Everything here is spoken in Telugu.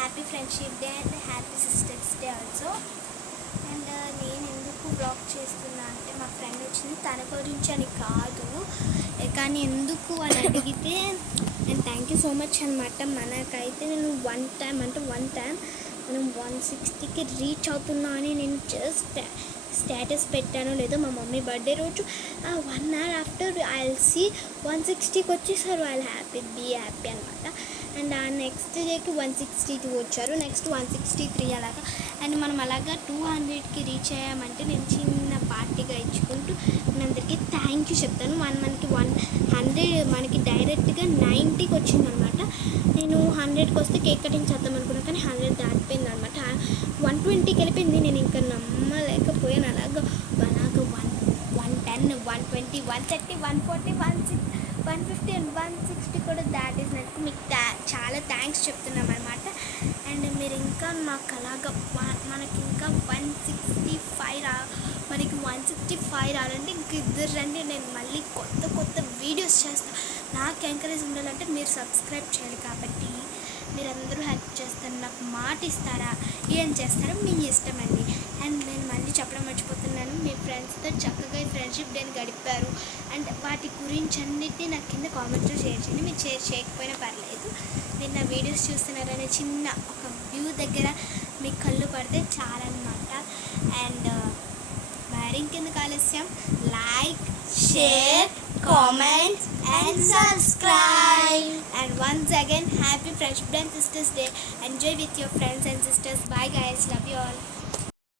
Happy friendship day and happy sisters day also. And నేను ఎందుకు బ్లాగ్ చేస్తున్నా అంటే మా ఫ్రెండ్ వచ్చింది, తన గురించి అని కాదు కానీ ఎందుకు అని అడిగితే and thank you so much అనమాట. మనకైతే నేను వన్ టైం మనం 160కి రీచ్ అవుతున్నా అని నేను జస్ట్ స్టేటస్ పెట్టాను. లేదో మా మమ్మీ బర్త్డే రోజు 1 hour after I will see 160కి వచ్చేసారు. ఐ బీ హ్యాపీ అనమాట. అండ్ ఆ నెక్స్ట్ డేకి 162 వచ్చారు, నెక్స్ట్ 163 అలాగా. అండ్ మనం అలాగా 200కి రీచ్ అయ్యామంటే నేను చిన్న పార్టీగా ఇచ్చుకుంటూ నేను అందరికీ థ్యాంక్ యూ చెప్తాను. మనకి 100 మనకి డైరెక్ట్గా 90కి వచ్చిందనమాట. నేను 100కి వస్తే కేక్ కటింగ్ చేద్దాం అనుకున్నాను, కానీ 100 దాటిపోయింది అనమాట. 120కి వెళ్ళిపోయింది. నేను ఇంకా నమ్మలేకపోయాను. అలాగా 110, 120, 130, 140, 150 అండ్ 160 కూడా దాటేసినందుకు మీకు చాలా థ్యాంక్స్ చెప్తున్నాం అనమాట. అండ్ మీరు ఇంకా మాకు అలాగా మనకి ఇంకా 165 రావాలంటే ఇంక ఇద్దరు రండి, నేను మళ్ళీ కొత్త వీడియోస్ చేస్తాను. నాకు ఎంకరేజ్ ఉండాలంటే మీరు సబ్స్క్రైబ్ చేయాలి. కాబట్టి మీరందరూ హెల్ప్ చేస్తారు, నాకు మాట ఇస్తారా, ఏం చేస్తారో మీ ఇష్టం అండి. అండ్ నేను మళ్ళీ చెప్పడం మర్చిపోతున్నాను, మీ ఫ్రెండ్స్తో చక్కగా ఈ ఫ్రెండ్షిప్ డేని గడిపారు అండ్ వాటి గురించి అన్నిటినీ నాకు కింద కామెంట్స్లో షేర్ చేయండి. మీరు షేర్ చేయకపోయినా పర్లేదు. నేను నా వీడియోస్ చూస్తున్నారనే చిన్న ఒక వ్యూ దగ్గర మీ కళ్ళు పడితే చాలన్నమాట. అండ్ మరి ఇంకెందుకు ఆలస్యం, like, share, comment and subscribe. And once again, happy Friendship Day and Sisters Day. Enjoy with your friends and sisters. Bye guys, love you all.